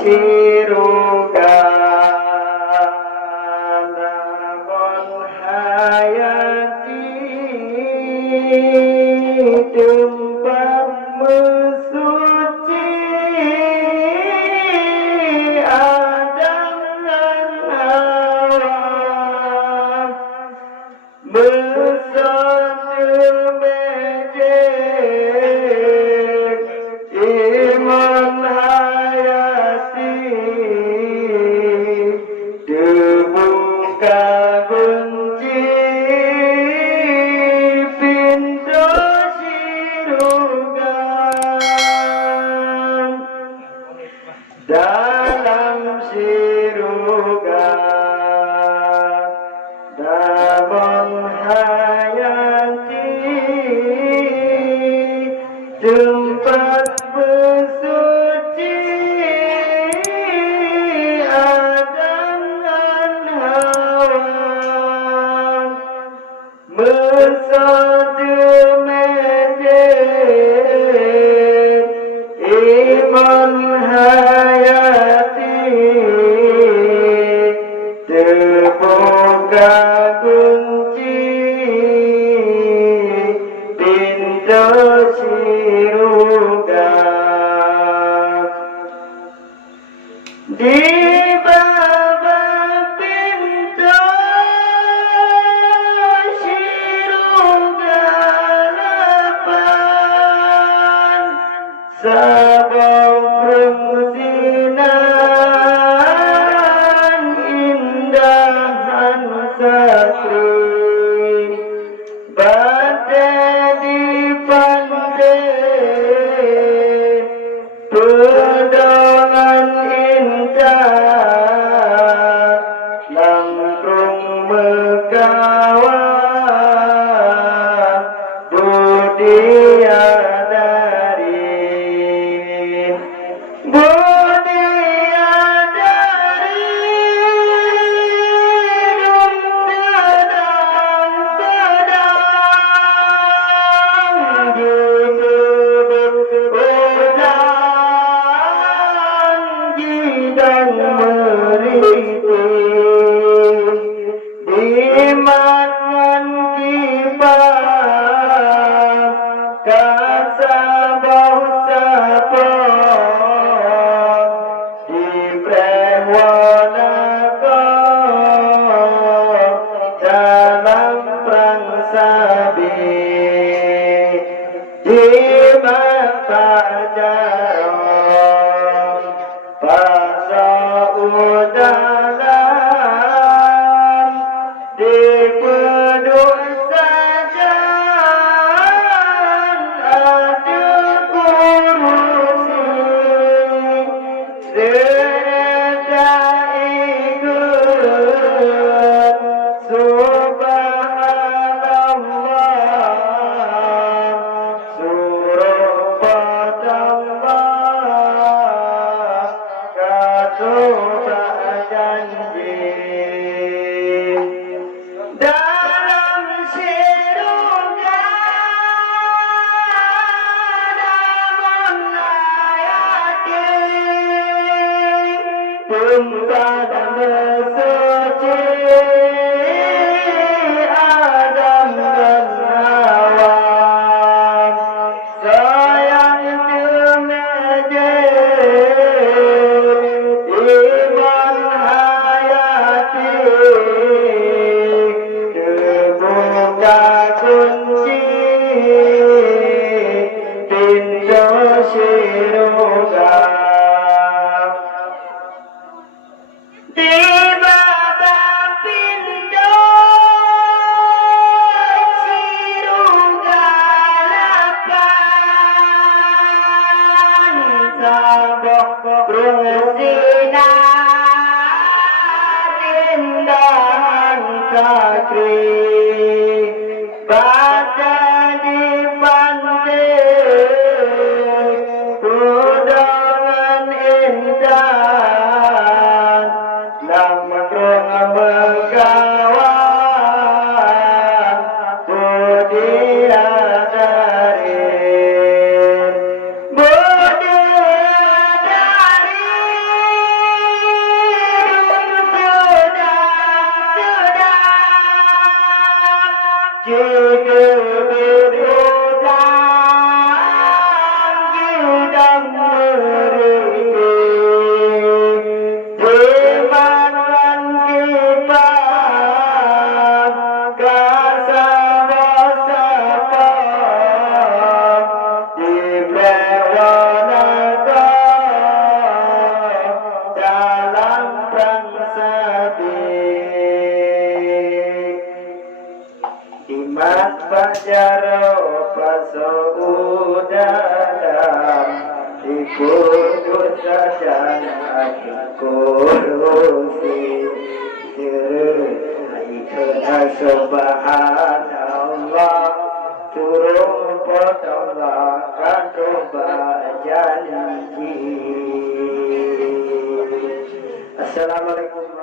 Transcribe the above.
siruga namun hayati tempat mesuci Adam dan Hawa bersatu mejek iman hayati dibuka kunci pintu surga dalam surga dalam hayati tempat bersuci Adam dan Hawa bersatu mejek iman hayati terbuka kunci pintu surga di bawah pintu surga lapan sabang permuzinan indahan satri badai di pantai pedongan indah langkung megawah budiadari dum sedang berjanji dan meriti dimangan kipas kasabau sapong di prewanakon dalam perang sabit di mata jarum pasau udalan di pedus sajan ada kursi serta ikut subhanallah surabadallah kata janji dalam surga namun hayati tempat bersuci Adam dan Hawa sayang temejek iman hayati terbuka kunci pintu surga di bawah pintu surga lapan sabok bersinar indahan sakri Dimas Pajaro Pasaudara Dikudus Sajan Adikurusi Ikena Subhanallah Turun potonglah Kantuba janji Assalamualaikum